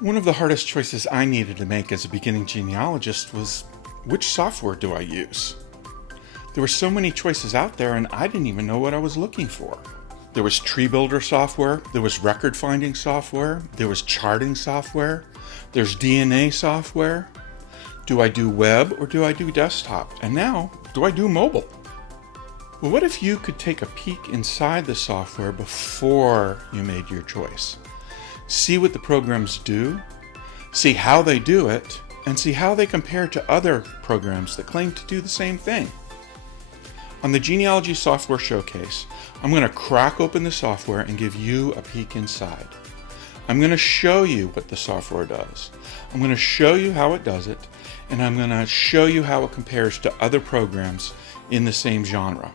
One of the hardest choices I needed to make as a beginning genealogist was, which software do I use? There were so many choices out there and I didn't even know what I was looking for. There was tree builder software, there was record finding software, there was charting software, there's DNA software. Do I do web or do I do desktop? And now, do I do mobile? Well, what if you could take a peek inside the software before you made your choice? See what the programs do, see how they do it, and see how they compare to other programs that claim to do the same thing. On the Genealogy Software Showcase, I'm going to crack open the software and give you a peek inside. I'm going to show you what the software does. I'm going to show you how it does it, and I'm going to show you how it compares to other programs in the same genre.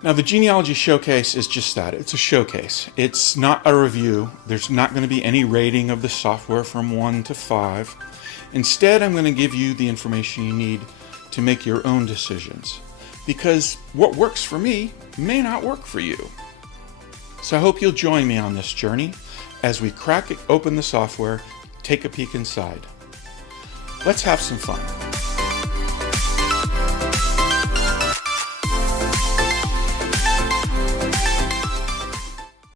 Now, the Genealogy Showcase is just that. It's a showcase. It's not a review. There's not going to be any rating of the software from 1 to 5. Instead, I'm going to give you the information you need to make your own decisions, because what works for me may not work for you. So I hope you'll join me on this journey as we crack open the software, take a peek inside. Let's have some fun.